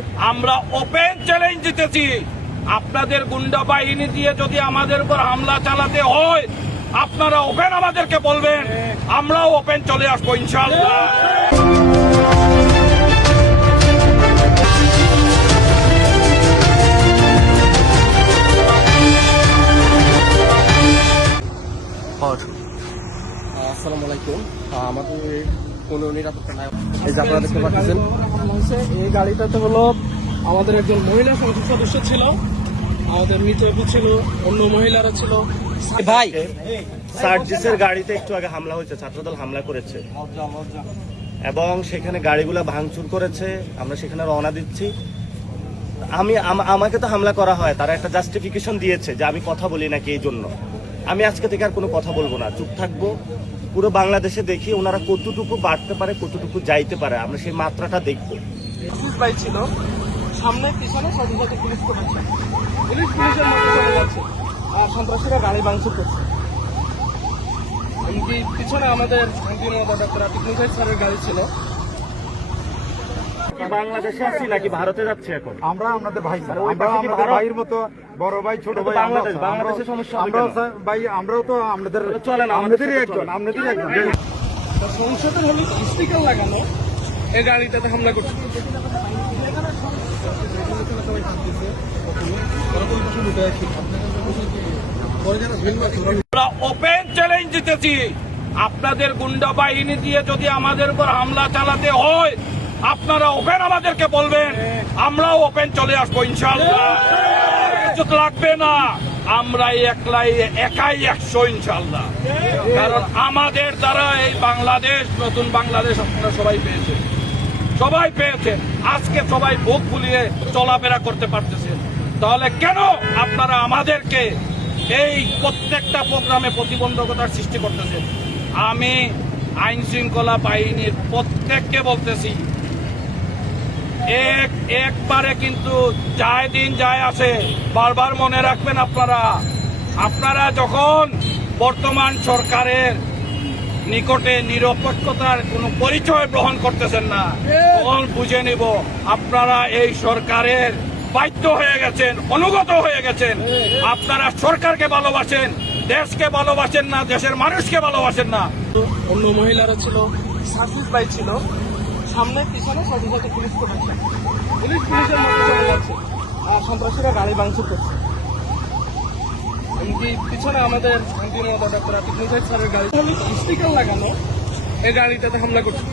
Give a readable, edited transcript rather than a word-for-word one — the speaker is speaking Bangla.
আমরা ওপেন চ্যালেঞ্জ দিতেছি, আপনাদের গুন্ডা বাহিনী দিয়ে যদি আমাদের উপর হামলা চালাতে হয় আপনারা ওপেন আমাদেরকে বলবেন, আমরাও ওপেন চলে আসবো ইনশাআল্লাহ। আসসালামু আলাইকুম। আমাদের কোনো নিরাপত্তা নাই। এই যে আপনারা দেখতে পাচ্ছেন, এই গাড়িটাতে হলো আমাদের একজন মহিলা সংসদ সদস্য ছিল, আমাদের মৃতদেহ ছিল, অন্য মহিলারা ছিল। ভাই সার্জিসের গাড়িতে একটু আগে হামলা হয়েছে, ছাত্রদল হামলা করেছে এবং সেখানে গাড়িগুলা ভাঙচুর করেছে। আমরা সেখানে রওনা দিচ্ছি। আমাকে তো হামলা করা হয়, তারা একটা জাস্টিফিকেশন দিয়েছে যে আমি কথা বলি নাকি, এই জন্য আমি আজকে থেকে আর কোনো কথা বলবো না, চুপ থাকবো। পুরো বাংলাদেশে দেখি ওনারা কতটুকু বাড়তে পারে, কতটুকু যাইতে পারে, আমরা সেই মাত্রাটা দেখবো। ভাই ছিল সামনে পিছনে সাথে সাথে পুলিশ করেছে, পুলিশের মধ্যে চলে যাচ্ছে আর সন্ত্রাসীরা গাড়ি ভাঙচুর করছে। এমনকি পিছনে আমাদের ডক্টর আতিক মুজাহিদ স্যারের গাড়ি ছিল। বাংলাদেশে আছি নাকি ভারতে যাচ্ছি এখন? আমরা আমাদের ভাই, আমরা আমাদের ভাইয়ের মতো বড় ভাই ছোট ভাই। বাংলাদেশের সমস্যা আমরাও ভাই, আমরাও তো আমাদের চলেন, আমাদেরই একজন। সংসদের হলে স্পিকার লাগানো এই গাড়িটাতে হামলা করছে। আমরা ওপেন চ্যালেঞ্জ দিতেছি, আপনাদের গুন্ডা বাহিনী দিয়ে যদি আমাদের উপর হামলা চালাতে হয় আপনারা ওপেন আমাদেরকে বলবেন, আমরাও ওপেন চলে আসবো ইনশাআল্লাহ। কিছু লাগবে না, আমরা একাই 100 ইনশাআল্লাহ। কারণ আমাদের দ্বারা এই বাংলাদেশ, নতুন বাংলাদেশ আপনারা সবাই পেয়েছেন। আজকে সবাই বুক ফুলিয়ে চলাফেরা করতে পারতেছেন। তাহলে কেন আপনারা আমাদেরকে এই প্রত্যেকটা প্রোগ্রামে প্রতিবন্ধকতার সৃষ্টি করতেছেন? আমি আইন শৃঙ্খলা বাহিনীর প্রত্যেককে বলতেছি, একবারে কিন্তু যায় দিন যায় আসে, বারবার মনে রাখবেন আপনারা যখন বর্তমান সরকারের নিকটে নিরপেক্ষতার কোনো পরিচয় গ্রহণ করতেছেন না, তখন বুঝে নিব আপনারা এই সরকারের বাধ্য হয়ে গেছেন, অনুগত হয়ে গেছেন। আপনারা সরকারকে ভালোবাসেন, দেশকে ভালোবাসেন না, দেশের মানুষকে ভালোবাসেন না। অন্য মহিলারা ছিল, সার্ভিস ভাই ছিল, সামনে পিছনে সাথে সাথে পুলিশ করেছে, পুলিশের মধ্যে চলে যাচ্ছে আর সন্ত্রাসীরা গাড়ি ভাঙচুর করছে। এমনকি পিছনে আমাদের ডক্টর আতিক মুজাহিদ স্যারের গাড়ি হলে স্পিকার লাগানো এই গাড়িটাতে হামলা করছে।